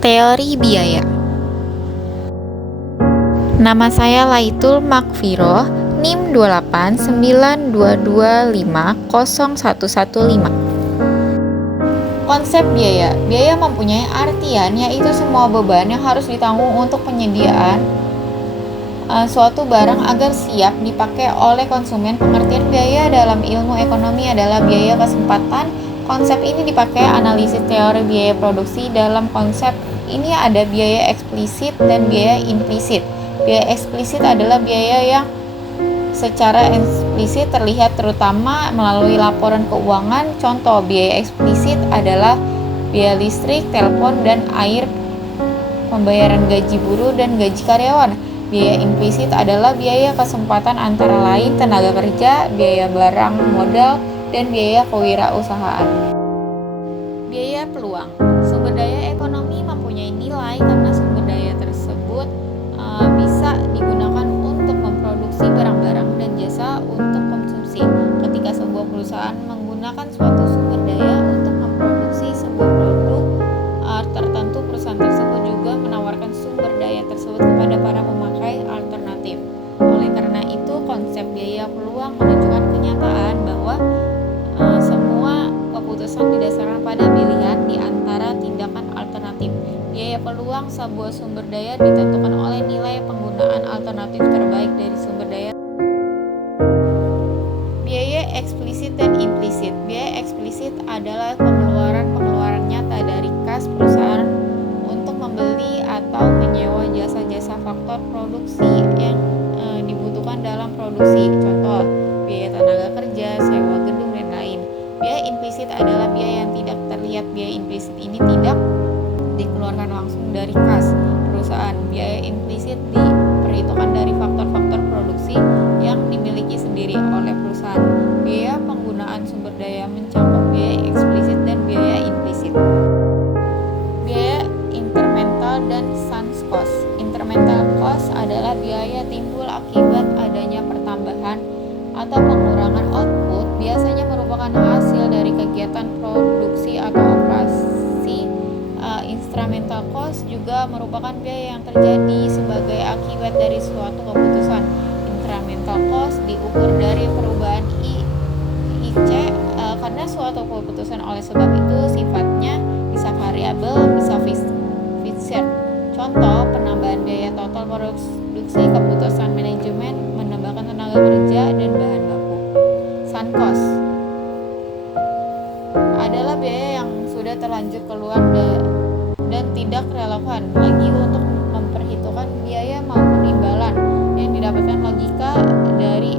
Teori biaya. Nama saya Laitul Makfiroh, NIM 28922501115. Konsep biaya. Biaya mempunyai artian yaitu semua beban yang harus ditanggung untuk penyediaan suatu barang agar siap dipakai oleh konsumen. Pengertian biaya dalam ilmu ekonomi adalah biaya kesempatan. Konsep ini dipakai analisis teori biaya produksi. Dalam konsep ini ada biaya eksplisit dan biaya implisit. Biaya eksplisit adalah biaya yang secara eksplisit terlihat terutama melalui laporan keuangan. Contoh biaya eksplisit adalah biaya listrik, telepon, dan air, pembayaran gaji buruh dan gaji karyawan. Biaya implisit adalah biaya kesempatan antara lain tenaga kerja, biaya barang modal, dan biaya kewirausahaan. Biaya peluang. Sumber daya ekonomi mempunyai nilai karena sumber daya tersebut bisa digunakan untuk memproduksi barang-barang dan jasa untuk konsumsi. Ketika sebuah perusahaan menggunakan suatu sumber daya untuk memproduksi sebuah produk tertentu, perusahaan tersebut juga menawarkan sumber daya tersebut kepada para pemakai alternatif. Oleh karena itu, konsep biaya peluang menunjukkan kenyataan bahwa semua keputusan didasarkan pada pilihan di antara tindakan alternatif. Biaya peluang sebuah sumber daya ditentukan oleh nilai penggunaan alternatif terbaik dari sumber daya. Biaya eksplisit dan implisit. Biaya eksplisit adalah pengeluaran nyata dari kas perusahaan untuk membeli atau menyewa jasa-jasa faktor produksi yang dibutuhkan dalam produksi. Contoh, biaya tenaga kerja, sewa gedung, dan lain. Biaya implisit adalah biaya yang tidak terlihat. Biaya implisit ini tidak dikeluarkan langsung dari kas perusahaan. Biaya implisit diperhitungkan dari faktor-faktor produksi yang dimiliki sendiri oleh perusahaan. Biaya penggunaan sumber daya mencakup biaya eksplisit dan biaya implisit. Biaya incremental dan sunk cost. Incremental cost adalah biaya timbul akibat adanya pertambahan atau pengurangan output, biasanya merupakan hasil dari kegiatan produksi atau operasi. Instrumental cost juga merupakan biaya yang terjadi sebagai akibat dari suatu keputusan. Incremental cost diukur dari perubahan IC karena suatu keputusan oleh sebab itu sifatnya bisa variabel, bisa fixed. Contoh, penambahan biaya total produksi, keputusan manajemen menambahkan tenaga kerja dan bahan baku. Sunk cost adalah biaya yang sudah terlanjur keluar dan tidak relevan lagi untuk memperhitungkan biaya maupun imbalan yang didapatkan. Logika dari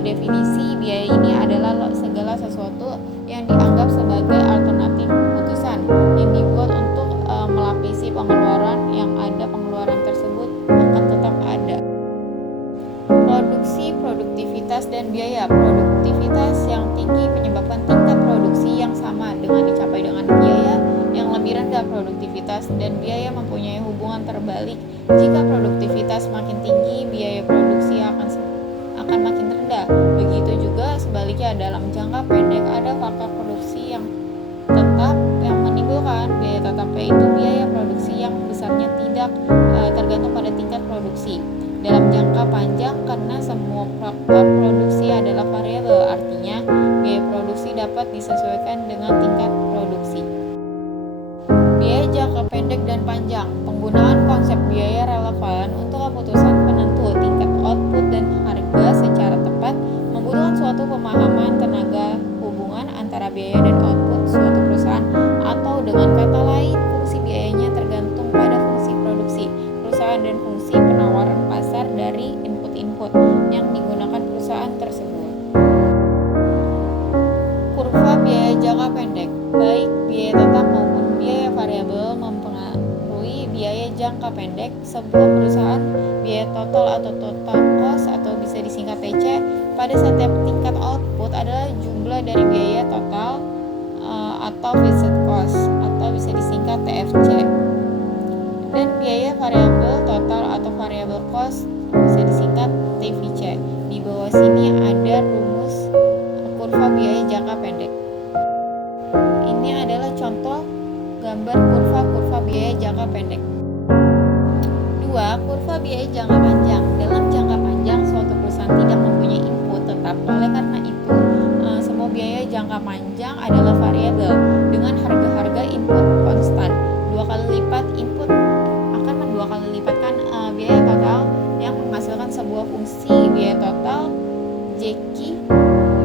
definisi biaya ini adalah segala sesuatu yang dianggap sebagai alternatif keputusan yang dibuat untuk melapisi pengeluaran yang ada. Pengeluaran tersebut akan tetap ada. Produksi, produktivitas, dan biaya. Produktivitas yang tinggi menyebabkan tingkat produksi yang sama dengan dicapai dengan biaya yang lebih rendah. Produktivitas dan biaya mempunyai hubungan terbalik. Jika produktivitas makin tinggi, biaya produksi akan makin rendah. Begitu juga sebaliknya. Dalam jangka pendek ada faktor produksi yang tetap yang menimbulkan biaya tetap, yaitu biaya produksi yang besarnya tidak tergantung pada tingkat produksi. Dalam jangka panjang, karena semua faktor produksi adalah variabel, artinya biaya produksi dapat disesuaikan dengan tingkat produksi. Biaya jangka pendek dan panjang. Penggunaan konsep biaya relevan untuk keputusan penentu tingkat output dan harga secara tepat membutuhkan suatu pemahaman tenaga hubungan antara biaya dan output suatu perusahaan, atau dengan kata lain, fungsi biayanya tergantung pada fungsi produksi perusahaan dan fungsi penawaran pasar dari input-input yang digunakan perusahaan tersebut. Kurva biaya jangka pendek, baik biaya tetap maupun biaya variabel, mempengaruhi biaya jangka pendek sebuah perusahaan. Biaya total atau total cost atau bisa disingkat TC pada setiap tingkat output adalah jumlah dari biaya total atau fixed cost atau bisa disingkat TFC. Dan biaya variabel total atau variable cost bisa disingkat TVC. Di bawah sini ada rumus kurva biaya jangka pendek. Ini adalah contoh gambar kurva biaya jangka pendek. biaya jangka panjang. Dalam jangka panjang, suatu perusahaan tidak mempunyai input tetap. Oleh karena itu, semua biaya jangka panjang adalah variabel dengan harga-harga input konstan. 2 kali lipat input akan mendua kali lipatkan biaya total yang menghasilkan sebuah fungsi biaya total JQ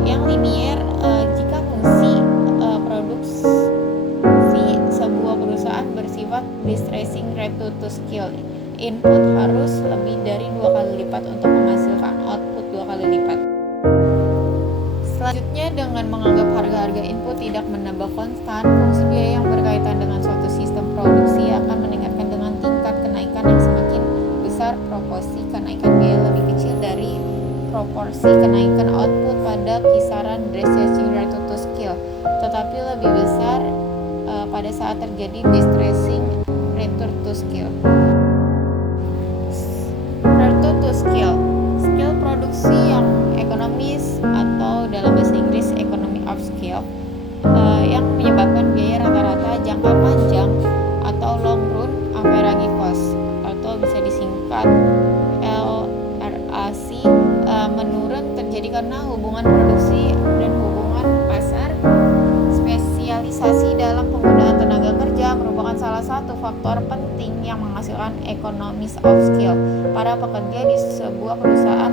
yang linier jika fungsi produksi sebuah perusahaan bersifat distressing rate to scale. Input harus lebih dari 2 kali lipat untuk menghasilkan output 2 kali lipat. Selanjutnya, dengan menganggap harga-harga input tidak menambah konstan, fungsi biaya yang berkaitan dengan suatu sistem produksi akan meningkatkan dengan tingkat kenaikan yang semakin besar. Proporsi kenaikan biaya lebih kecil dari proporsi kenaikan output pada kisaran distressing rate to scale, tetapi lebih besar pada saat terjadi distressing rate to scale. Scale produksi yang ekonomis atau dalam bahasa Inggris economy of scale yang menyebabkan biaya rata-rata jangka panjang atau long run average cost atau bisa disingkat LRAC menurun terjadi karena hubungan produksi dan hubungan pasar. Spesialisasi dalam penggunaan tenaga kerja merupakan salah satu faktor penting yang menghasilkan economies of scale. Para pekerja di sebuah perusahaan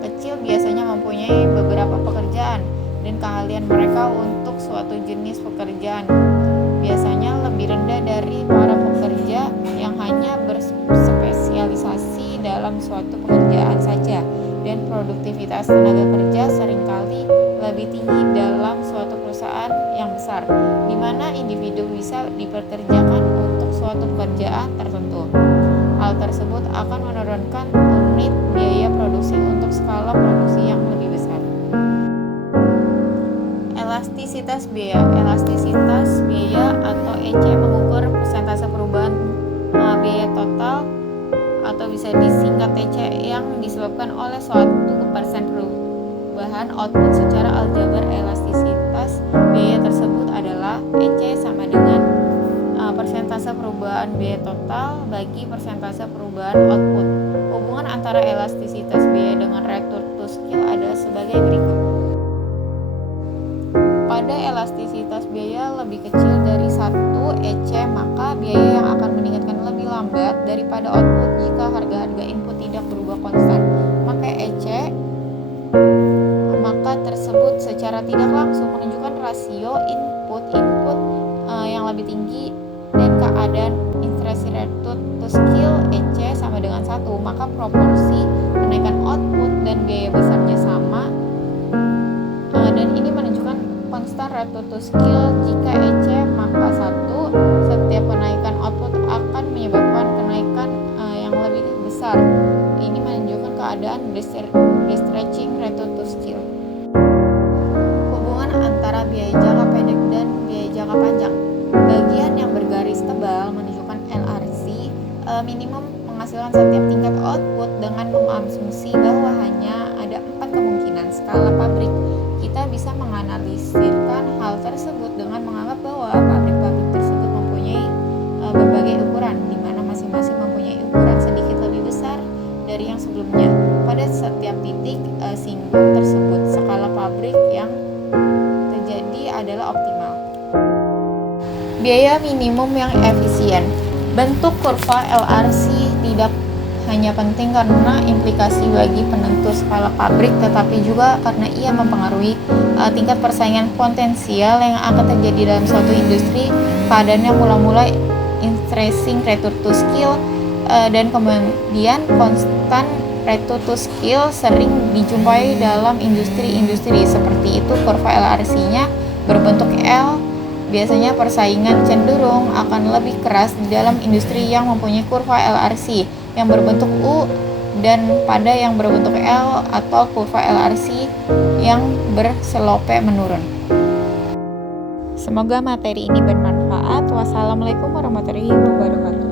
kecil biasanya mempunyai beberapa pekerjaan dan keahlian mereka untuk suatu jenis pekerjaan biasanya lebih rendah dari para pekerja yang hanya berspesialisasi dalam suatu pekerjaan saja, dan produktivitas tenaga kerja seringkali lebih tinggi dalam suatu perusahaan yang besar, di mana individu bisa dipekerjakan untuk suatu pekerjaan tertentu. Hal tersebut akan menurunkan unit biaya produksi untuk skala produksi yang lebih besar. Elastisitas biaya. Elastisitas biaya atau EC mengukur persentase perubahan biaya total atau bisa disingkat TC yang disebabkan oleh suatu persen perubahan output. Secara aljabar, elastisitas biaya tersebut adalah EC sama dengan persentase perubahan biaya total bagi persentase perubahan output. Hubungan antara elastisitas biaya dengan rate to scale adalah sebagai berikut. Pada elastisitas biaya lebih kecil dari 1 EC, maka biaya yang akan meningkatkan lebih lambat daripada output. Jika harga-harga input tidak berubah konstan, maka EC tersebut secara tidak langsung menunjukkan rasio input yang lebih tinggi dan keadaan intrinsic rate to scale EC sama dengan 1, maka proporsi kenaikan output dan biaya besarnya sama, dan ini menunjukkan konstan rate to scale. Jika EC maka 1, setiap kenaikan output akan menyebabkan kenaikan yang lebih besar. Ini menunjukkan keadaan distressing rate to scale. Hubungan antara biaya jangka pendek dan biaya jangka panjang. Bagian yang bergaris tebal menunjukkan LRC minimum menghasilkan setiap tingkat output dengan mengasumsi bahwa hanya ada 4 kemungkinan skala pabrik. Kita bisa menganalisirkan hal tersebut dengan menganggap bahwa pabrik-pabrik tersebut mempunyai berbagai ukuran, di mana masing-masing mempunyai ukuran sedikit lebih besar dari yang sebelumnya. Pada setiap titik singgung tersebut, skala pabrik yang terjadi adalah optimal. Biaya minimum yang efisien. Bentuk kurva LRC tidak hanya penting karena implikasi bagi penentu skala pabrik, tetapi juga karena ia mempengaruhi tingkat persaingan potensial yang akan terjadi dalam suatu industri. Keadaannya mula-mula increasing rate to scale dan kemudian konstan rate to scale sering dijumpai dalam industri-industri seperti itu. Kurva LRC-nya berbentuk L. Biasanya persaingan cenderung akan lebih keras di dalam industri yang mempunyai kurva LRC yang berbentuk U, dan pada yang berbentuk L atau kurva LRC yang berslope menurun. Semoga materi ini bermanfaat. Wassalamualaikum warahmatullahi wabarakatuh.